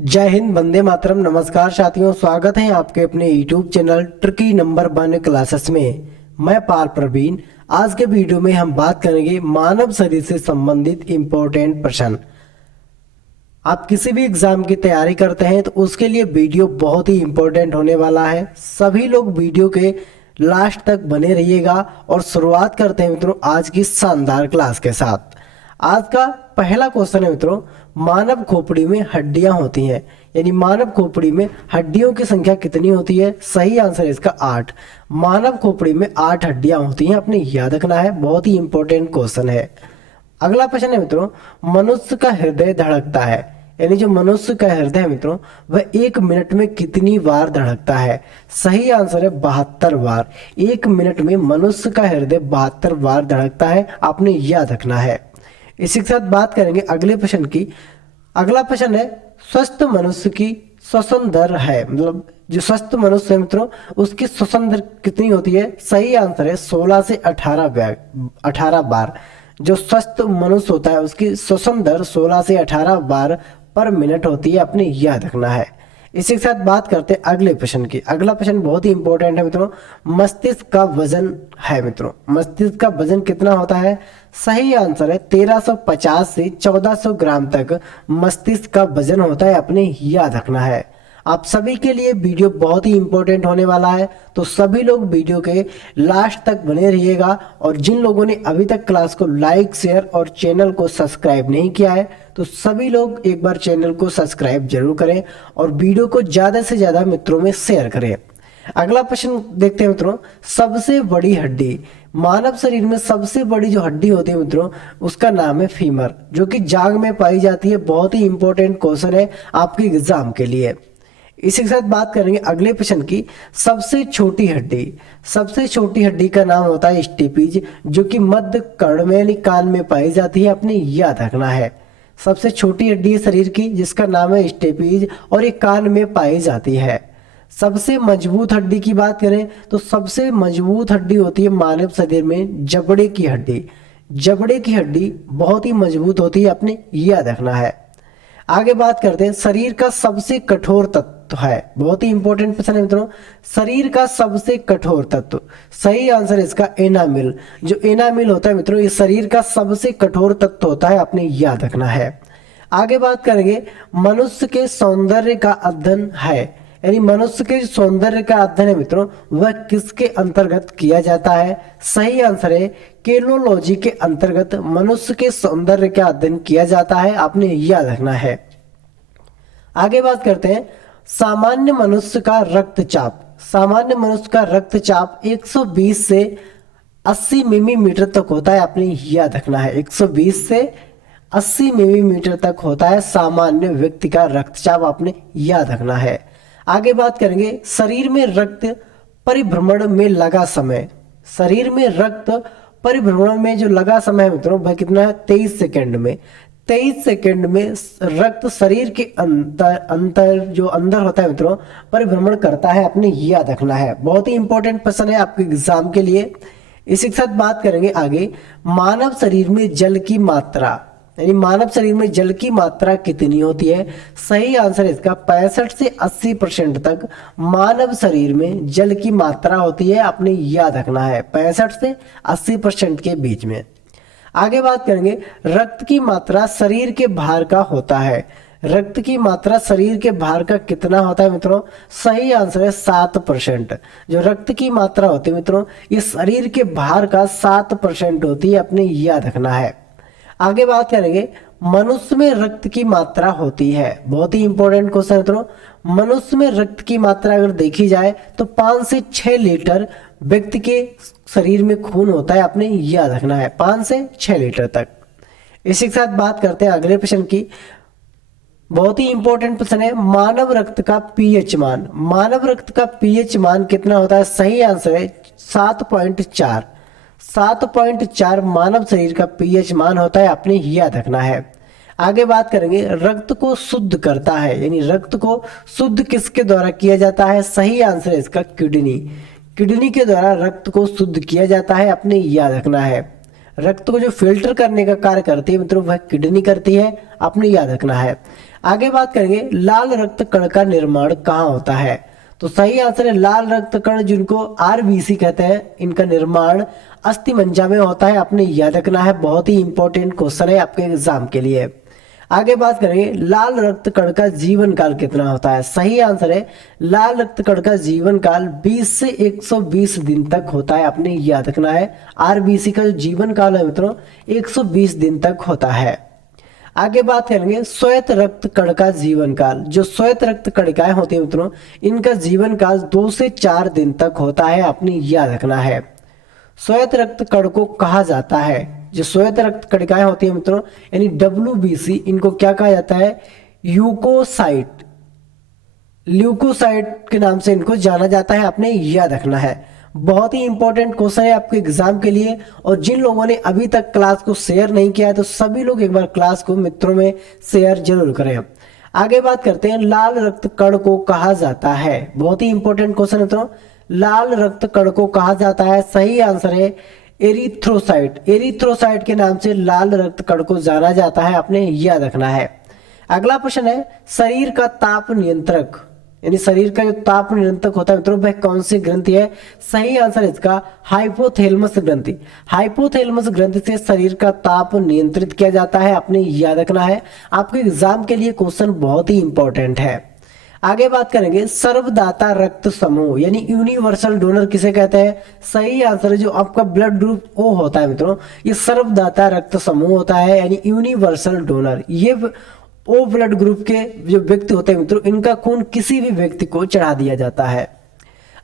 जय हिंद, वंदे मातरम। नमस्कार साथियों, स्वागत है आपके अपने YouTube channel tricky number 1 classes में। मैं पाल प्रवीण। आज के वीडियो में हम बात करेंगे मानव शरीर से संबंधित इम्पोर्टेंट प्रश्न। आप किसी भी एग्जाम की तैयारी करते हैं तो उसके लिए वीडियो बहुत ही इम्पोर्टेंट होने वाला है। सभी लोग वीडियो के लास्ट तक बने रहिएगा और शुरुआत करते हैं मित्रों आज की शानदार क्लास के साथ। आज का पहला क्वेश्चन है मित्रों, मानव खोपड़ी में हड्डियां होती हैं, यानी मानव खोपड़ी में हड्डियों की संख्या कितनी होती है? सही आंसर है इसका 8। मानव खोपड़ी में 8 हड्डियां होती हैं, आपने याद रखना है, बहुत ही इंपॉर्टेंट क्वेश्चन है। अगला प्रश्न है मित्रों, मनुष्य का हृदय धड़कता है, यानी जो मनुष्य का हृदय है मित्रों वह 1 मिनट में कितनी बार धड़कता है? सही आंसर है 72 बार। 1 मिनट में मनुष्य का हृदय 72 बार धड़कता है, आपने याद रखना है। इसी के साथ बात करेंगे अगले प्रश्न की। अगला प्रश्न है, स्वस्थ मनुष्य की श्वसन दर है, मतलब जो स्वस्थ मनुष्य है मित्रों उसकी श्वसन दर कितनी होती है? सही आंसर है 16 से 18 बार। जो स्वस्थ मनुष्य होता है उसकी श्वसन दर 16 से 18 बार पर मिनट होती है, आपने याद रखना है। इसी के साथ बात करते हैं अगले प्रश्न की। अगला प्रश्न बहुत ही इंपॉर्टेंट है मित्रों, मस्तिष्क का वजन है मित्रों, मस्तिष्क का वजन कितना होता है? सही आंसर है 1350 से 1400 ग्राम तक मस्तिष्क का वजन होता है, आपने याद रखना है। आप सभी के लिए वीडियो बहुत ही इंपॉर्टेंट होने वाला है, तो सभी लोग वीडियो के लास्ट तक बने रहिएगा। और जिन लोगों ने अभी तक क्लास को लाइक, शेयर और चैनल को सब्सक्राइब नहीं किया है तो सभी लोग एक बार चैनल को सब्सक्राइब जरूर करें और वीडियो को ज़्यादा से ज़्यादा मित्रों में शेयर करें। अगला प्रश्न देखते हैं मित्रों, सबसे बड़ी हड्डी। मानव शरीर में सबसे बड़ी जो हड्डी होती है मित्रों उसका नाम है फीमर, जो कि जांघ में पाई जाती है। बहुत ही इंपॉर्टेंट क्वेश्चन है आपके एग्जाम के लिए। इसी के साथ बात करेंगे अगले प्रश्न की। सबसे छोटी हड्डी, सबसे छोटी हड्डी का नाम होता है स्टेपीज, जो कि मध्य कर्ण में यानी कान में पाई जाती है, अपने याद रखना है। सबसे छोटी हड्डी है शरीर की जिसका नाम है स्टेपीज और ये कान में पाई जाती है। सबसे मजबूत हड्डी की बात करें तो सबसे मजबूत हड्डी होती है मानव शरीर में जबड़े की हड्डी। जबड़े की हड्डी बहुत ही मजबूत होती है, अपने याद रखना है। आगे बात करते हैं, शरीर का सबसे कठोर तत्व है, बहुत ही इंपॉर्टेंट प्रश्न है मित्रों, शरीर का सबसे कठोर तत्व। सही आंसर है इसका एनामिल। जो एनामिल होता है मित्रों ये शरीर का सबसे कठोर तत्व होता है, आपने याद रखना है। आगे बात करेंगे, मनुष्य के सौंदर्य का अध्ययन है, यानी मनुष्य के सौंदर्य का अध्ययन है मित्रों वह किसके अंतर्गत किया जाता है? सही आंसर है केलोलॉजी के अंतर्गत मनुष्य के सौंदर्य का अध्ययन किया जाता है, आपने याद रखना है। आगे बात करते हैं, सामान्य मनुष्य का रक्तचाप। सामान्य मनुष्य का रक्तचाप 120 से 80 मिलीमीटर तक होता है, आपने याद रखना है। 120 से 80 मिलीमीटर तक होता है सामान्य व्यक्ति का रक्तचाप, आपने याद रखना है। आगे बात करेंगे, शरीर में रक्त परिभ्रमण में लगा समय। शरीर में रक्त परिभ्रमण में जो लगा समय है मित्रों वह कितना है? 23 सेकंड में। 23 सेकंड में रक्त शरीर के अंतर जो अंदर होता है मित्रों परिभ्रमण करता है, अपने याद रखना है। बहुत ही इंपॉर्टेंट प्रश्न है आपके एग्जाम के लिए। इसी के साथ बात करेंगे आगे, मानव शरीर में जल की मात्रा, यानी मानव शरीर में जल की मात्रा कितनी होती है? सही आंसर है इसका 65 से 80% तक मानव शरीर में जल की मात्रा होती है, आपने याद रखना है। 65 से 80% के बीच में। आगे बात करेंगे, रक्त की मात्रा शरीर के भार का होता है। रक्त की मात्रा शरीर के भार का कितना होता है मित्रों? सही आंसर है 7%। जो रक्त की मात्रा होती है मित्रों ये शरीर के भार का 7% होती है, अपने याद रखना है। आगे बात करेंगे, मनुष्य में रक्त की मात्रा होती है, बहुत ही इंपॉर्टेंट क्वेश्चन है मित्रों। मनुष्य में रक्त की मात्रा अगर देखी जाए तो 5 से 6 लीटर व्यक्ति के शरीर में खून होता है, आपने याद रखना है, 5 से 6 लीटर तक। इसी के साथ बात करते हैं अगले प्रश्न की। बहुत ही इंपॉर्टेंट प्रश्न है, मानव रक्त का पीएच मान। मानव रक्त का पीएच मान कितना होता है? सही आंसर है 7.4। 7.4 मानव शरीर का पीएच मान होता है, आपने याद रखना है। आगे बात करेंगे, रक्त को शुद्ध करता है, यानी रक्त को शुद्ध किसके द्वारा किया जाता है? सही आंसर है इसका किडनी। किडनी के द्वारा रक्त को शुद्ध किया जाता है, आपने याद रखना है। रक्त को जो फिल्टर करने का कार्य करती है मित्रों वह किडनी करती है, आपने याद रखना है। आगे बात करेंगे लाल रक्त कण का निर्माण कहाँ होता है, तो सही आंसर है लाल रक्त कण जिनको आरबीसी कहते हैं, इनका निर्माण अस्थिमज्जा में होता है, आपने याद रखना है। बहुत ही इंपॉर्टेंट क्वेश्चन है आपके एग्जाम के लिए। आगे बात करेंगे लाल रक्त कण का जीवन काल कितना होता है, सही आंसर है लाल रक्त कण का जीवन काल 20 से 120 दिन तक होता है, आपने याद रखना है। आरबीसी का जो जीवन काल है मित्रों 120 दिन तक होता है। आगे बात करेंगे श्वेत रक्त कण का जीवन काल, जो श्वेत रक्त कणिकाएं होती है मित्रों इनका जीवन काल 2 से 4 दिन तक होता है, आपने याद रखना है। श्वेत रक्त कण को कहा जाता है, जो श्वेत रक्त कणिकाएं होती है मित्रों यानी WBC, इनको क्या कहा जाता है, ल्यूकोसाइट, ल्यूकोसाइट के नाम से इनको जाना जाता है, आपने याद रखना है। बहुत ही इंपॉर्टेंट क्वेश्चन है आपके एग्जाम के लिए। और जिन लोगों ने अभी तक क्लास को शेयर नहीं किया है तो सभी लोग एक बार क्लास को मित्रों में शेयर जरूर करें। आगे बात करते हैं लाल रक्त कण को कहा जाता है, बहुत ही इंपॉर्टेंट क्वेश्चन है मित्रों, लाल रक्त कण को कहा जाता है, सही आंसर है एरिथ्रोसाइट, एरिथ्रोसाइट के नाम से लाल रक्त कण को जाना जाता है, आपने याद रखना है। अगला प्रश्न है शरीर का ताप नियंत्रक, यानी शरीर का जो ताप नियंत्रक होता है मित्रों वह कौन सी ग्रंथि है, सही आंसर इसका हाइपोथैलेमस ग्रंथि। हाइपोथैलेमस ग्रंथि से शरीर का ताप नियंत्रित किया जाता है, आपने याद रखना है। आपके एग्जाम के लिए क्वेश्चन बहुत ही इंपॉर्टेंट है। आगे बात करेंगे सर्वदाता रक्त समूह यानी यूनिवर्सल डोनर किसे कहते हैं, सही आंसर है जो आपका ब्लड ग्रुप ओ होता है मित्रों ये सर्वदाता रक्त समूह होता है, यानी यूनिवर्सल डोनर। ये ओ ब्लड ग्रुप के जो व्यक्ति होते हैं मित्रों इनका खून किसी भी व्यक्ति को चढ़ा दिया जाता है।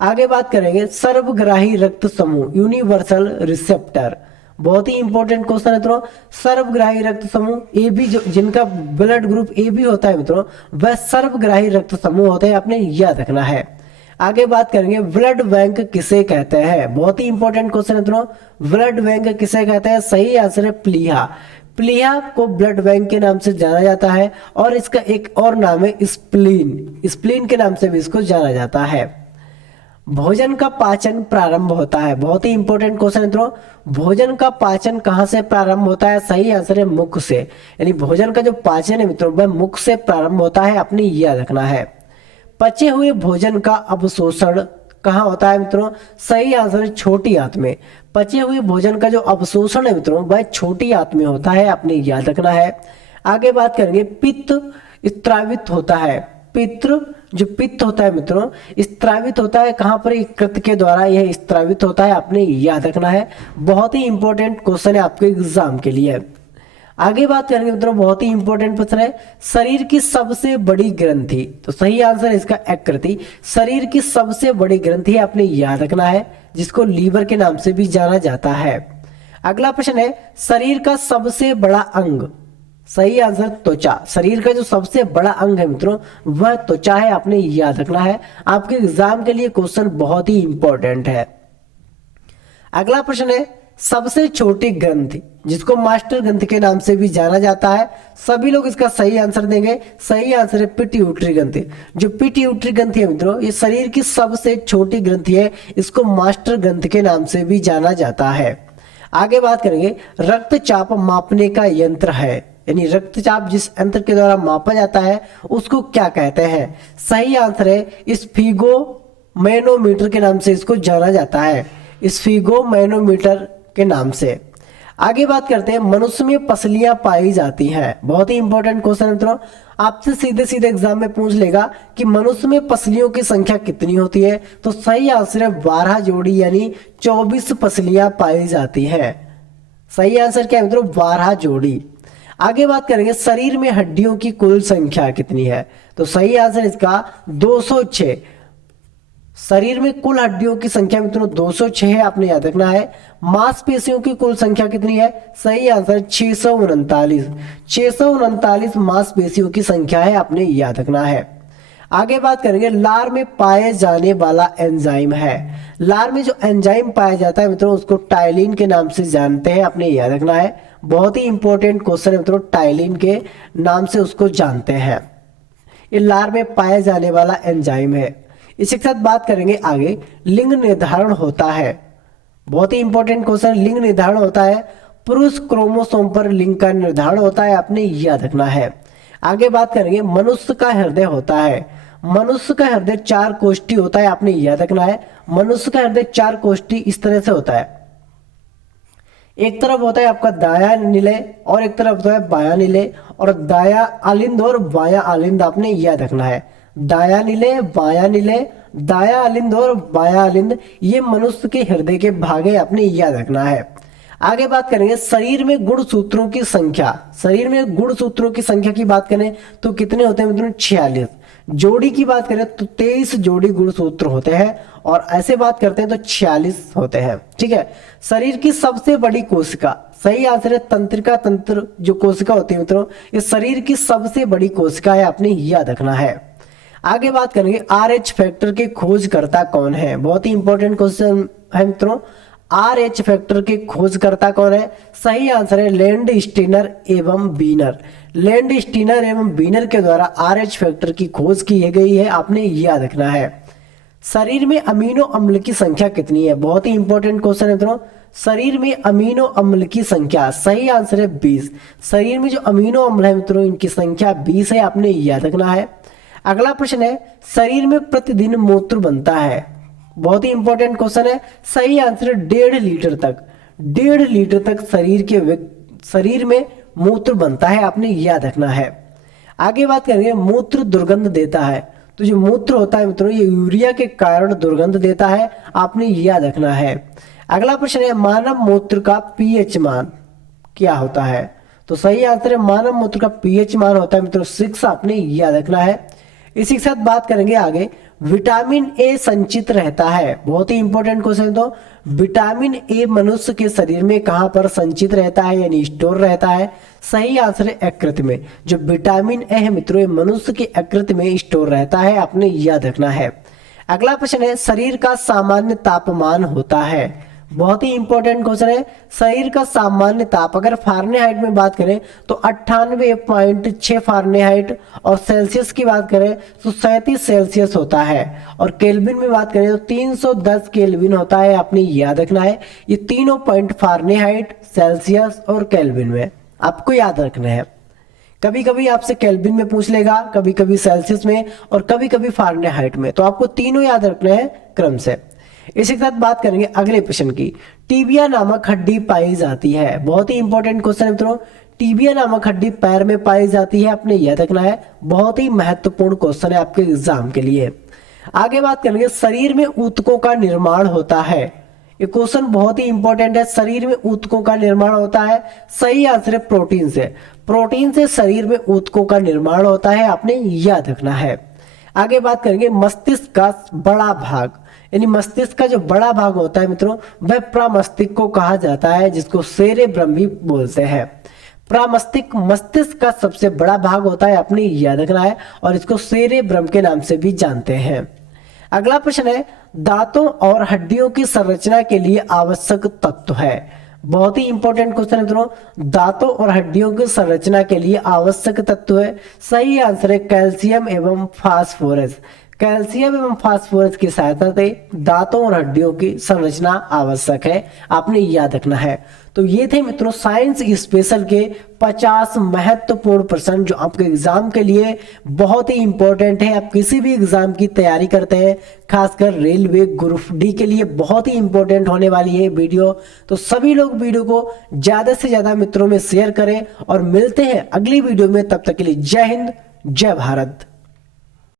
आगे बात करेंगे सर्वग्राही रक्त समूह यूनिवर्सल रिसेप्टर, बहुत ही इंपॉर्टेंट क्वेश्चन है मित्रों। सर्वग्राही रक्त समूह ए बी, जो जिनका ब्लड ग्रुप ए बी होता है मित्रों वह सर्वग्राही रक्त समूह होते हैं, आपने याद रखना है। आगे बात करेंगे ब्लड बैंक किसे कहते हैं, बहुत ही इंपॉर्टेंट क्वेश्चन है मित्रों, ब्लड बैंक किसे कहते हैं, सही आंसर है प्लीहा। प्लीहा को ब्लड बैंक के नाम से जाना जाता है और इसका एक और नाम है स्प्लीन, स्प्लीन के नाम से भी इसको जाना जाता है। भोजन का पाचन प्रारंभ होता है, बहुत ही इंपॉर्टेंट क्वेश्चन है मित्रों, भोजन का पाचन कहां से प्रारंभ होता है, सही आंसर है मुख से, यानी भोजन का जो पाचन है मित्रों वह मुख से प्रारंभ होता है, आपने याद रखना है। पचे हुए भोजन का अवशोषण कहाँ होता है मित्रों, सही आंसर है छोटी आंत में। पचे हुए भोजन का जो अवशोषण है मित्रों वह छोटी आंत में होता है, आपने याद रखना है। आगे बात करेंगे पित्त स्त्रावित होता है, पित्र जो पित्त होता है मित्रों स्त्रावित होता है कहां पर, कृत के द्वारा यह स्त्रावित होता है, आपने याद रखना है। बहुत ही इंपॉर्टेंट क्वेश्चन है आपके एग्जाम के लिए। आगे बात करेंगे मित्रों बहुत ही इंपॉर्टेंट प्रश्न है शरीर की सबसे बड़ी ग्रंथि, तो सही आंसर है इसका यकृति। शरीर की सबसे बड़ी ग्रंथि आपने याद रखना है जिसको लीवर के नाम से भी जाना जाता है। अगला प्रश्न है शरीर का सबसे बड़ा अंग, सही आंसर त्वचा। शरीर का जो सबसे बड़ा अंग है मित्रों वह त्वचा है, आपने याद रखना है। आपके एग्जाम के लिए क्वेश्चन बहुत ही इंपॉर्टेंट है। अगला प्रश्न है सबसे छोटी ग्रंथि जिसको मास्टर ग्रंथि के नाम से भी जाना जाता है, सभी लोग इसका सही आंसर देंगे। सही आंसर है पिट्यूटरी ग्रंथि। जो पिट्यूटरी ग्रंथि है मित्रों ये शरीर की सबसे छोटी ग्रंथि है, इसको मास्टर ग्रंथि के नाम से भी जाना जाता है। आगे बात करेंगे रक्तचाप मापने का यंत्र है, यानी रक्तचाप जिस यंत्र के द्वारा मापा जाता है उसको क्या कहते हैं, सही आंसर है स्फिगोमैनोमीटर के नाम से इसको जाना जाता है, स्फिगोमैनोमीटर के नाम से। आगे बात करते हैं मनुष्य में पसलियां पाई जाती हैं, बहुत ही इंपॉर्टेंट क्वेश्चन है मित्रों, आपसे सीधे सीधे एग्जाम में पूछ लेगा कि मनुष्य में पसलियों की संख्या कितनी होती है, तो सही आंसर है 12 जोड़ी यानी 24 पसलियां पाई जाती हैं। सही आंसर क्या है मित्रों 12 जोड़ी। आगे बात करेंगे शरीर में हड्डियों की कुल संख्या कितनी है, तो सही आंसर इसका 206। शरीर में कुल हड्डियों की संख्या मित्रों 206 है, आपने याद रखना है। मांसपेशियों की कुल संख्या कितनी है, सही आंसर 639। 639 मांसपेशियों की संख्या है, आपने याद रखना है। आगे बात करेंगे लार में पाए जाने वाला एंजाइम है, लार में जो एंजाइम पाया जाता है मित्रों उसको टाइलिन के नाम से जानते हैं, आपने याद रखना है। बहुत ही इंपॉर्टेंट क्वेश्चन है मित्रों, टाइलिन के नाम से उसको जानते हैं। ये लार में पाया जाने वाला एंजाइम है। इसी के साथ बात करेंगे आगे लिंग निर्धारण होता है, बहुत ही इंपॉर्टेंट क्वेश्चन, लिंग निर्धारण होता है पुरुष क्रोमोसोम पर लिंग का निर्धारण होता है, आपने याद रखना है। आगे बात करेंगे मनुष्य का हृदय होता है। मनुष्य का हृदय 4 कोष्ठी होता है, आपने याद रखना है। मनुष्य का हृदय 4 कोष्ठी इस तरह से होता है, एक तरफ होता है आपका दाया निलय और एक तरफ होता है बाया निलय, और दाया आलिंद और बाया आलिंद आपने याद रखना है। दाया निलय, बाया निलय, दाया आलिंद और बाया आलिंद, ये मनुष्य के हृदय के भाग है, आपने याद रखना है। आगे बात करेंगे शरीर में गुणसूत्रों की संख्या। शरीर में गुणसूत्रों की संख्या की बात करें तो कितने होते हैं मित्रों? 46। जोड़ी की बात करें तो 23 जोड़ी गुणसूत्र होते हैं, और ऐसे बात करते हैं तो 46 होते हैं। ठीक है। शरीर की सबसे बड़ी कोशिका, सही आंसर है तंत्रिका तंत्र जो कोशिका होती है मित्रों, ये शरीर की सबसे बड़ी कोशिका है, आपने याद रखना है। आगे बात करेंगे RH फैक्टर के खोजकर्ता कौन है? बहुत ही इंपॉर्टेंट क्वेश्चन है मित्रों। RH फैक्टर के खोजकर्ता कौन है? सही आंसर है लैंड स्टीनर एवं बीनर। लैंड स्टीनर एवं बीनर के द्वारा RH फैक्टर की खोज की गई है, आपने याद रखना है। शरीर में अमीनो अम्ल की संख्या कितनी है? बहुत ही इंपॉर्टेंट क्वेश्चन है मित्रों। शरीर में अमीनो अम्ल की संख्या, सही आंसर है 20। शरीर में जो अमीनो अम्ल है मित्रों, इनकी संख्या 20 है, आपने याद रखना है। अगला प्रश्न है शरीर में प्रतिदिन मूत्र बनता है। बहुत ही इंपॉर्टेंट क्वेश्चन है। सही आंसर है 1.5 लीटर तक। 1.5 लीटर तक शरीर में मूत्र बनता है, आपने याद रखना है। आगे बात करेंगे मूत्र दुर्गंध देता है। तो जो मूत्र होता है मित्रों, ये यूरिया के कारण दुर्गंध देता है, आपने याद रखना है। अगला प्रश्न है मानव मूत्र का पीएच मान क्या होता है? तो सही आंसर है मानव मूत्र का पीएच मान होता है मित्रों 6, आपने याद रखना है। इसी के साथ बात करेंगे आगे विटामिन ए संचित रहता है। बहुत ही इंपॉर्टेंट क्वेश्चन। तो विटामिन ए मनुष्य के शरीर में कहां पर संचित रहता है यानी स्टोर रहता है? सही आंसर है यकृत में। जो विटामिन ए है मित्रों, ये मनुष्य के यकृत में स्टोर रहता है, आपने याद रखना है। अगला प्रश्न है शरीर का सामान्य तापमान होता है। बहुत ही इंपॉर्टेंट क्वेश्चन है। शरीर का सामान्य ताप अगर फारेनहाइट में बात करें तो 98.6 फारेनहाइट, और सेल्सियस की बात करें तो 37 सेल्सियस होता है, और केल्विन में बात करें तो 310 केल्विन होता है, आपने याद रखना है। ये तीनों पॉइंट फारेनहाइट, सेल्सियस और केल्विन में आपको याद रखना है। कभी कभी आपसे केल्विन में पूछ लेगा, कभी कभी सेल्सियस में, और कभी कभी फारेनहाइट में, तो आपको तीनों याद रखना है क्रम से। इसी के साथ बात करेंगे अगले प्रश्न की। टिबिया नामक हड्डी पाई जाती है। बहुत ही इंपॉर्टेंट क्वेश्चन है मित्रों। टिबिया नामक हड्डी पैर में पाई जाती है, आपने याद रखना है। बहुत ही महत्वपूर्ण क्वेश्चन है आपके एग्जाम के लिए। आगे बात करेंगे शरीर में ऊतकों का निर्माण होता है। ये क्वेश्चन बहुत ही इंपॉर्टेंट है। शरीर में ऊतकों का निर्माण होता है, सही आंसर है प्रोटीन से। प्रोटीन से शरीर में ऊतकों का निर्माण होता है, आपने याद रखना है। आगे बात करेंगे मस्तिष्क का बड़ा भाग, यानी मस्तिष्क का जो बड़ा भाग होता है मित्रों, वह प्रमस्तिष्क को कहा जाता है, जिसको सेरेब्रम भी बोलते हैं। प्रमस्तिष्क मस्तिष्क का सबसे बड़ा भाग होता है, आपने याद रखना है, और इसको सेरेब्रम के नाम से भी जानते हैं। अगला प्रश्न है दांतों और हड्डियों की संरचना के लिए आवश्यक तत्व है। बहुत ही इंपॉर्टेंट क्वेश्चन है मित्रों। दांतों और हड्डियों की संरचना के लिए आवश्यक तत्व है, सही आंसर है कैल्शियम एवं फास्फोरस। कैल्शियम एवं फास्फोरस की सहायता से दांतों और हड्डियों की संरचना आवश्यक है, आपने याद रखना है। तो ये थे मित्रों साइंस स्पेशल के 50 महत्वपूर्ण प्रश्न जो आपके एग्जाम के लिए बहुत ही इंपॉर्टेंट है। आप किसी भी एग्जाम की तैयारी करते हैं, खासकर रेलवे ग्रुप डी के लिए बहुत ही इंपॉर्टेंट होने वाली है वीडियो। तो सभी लोग वीडियो को ज्यादा से ज्यादा मित्रों में शेयर करें, और मिलते हैं अगली वीडियो में। तब तक के लिए जय हिंद, जय भारत।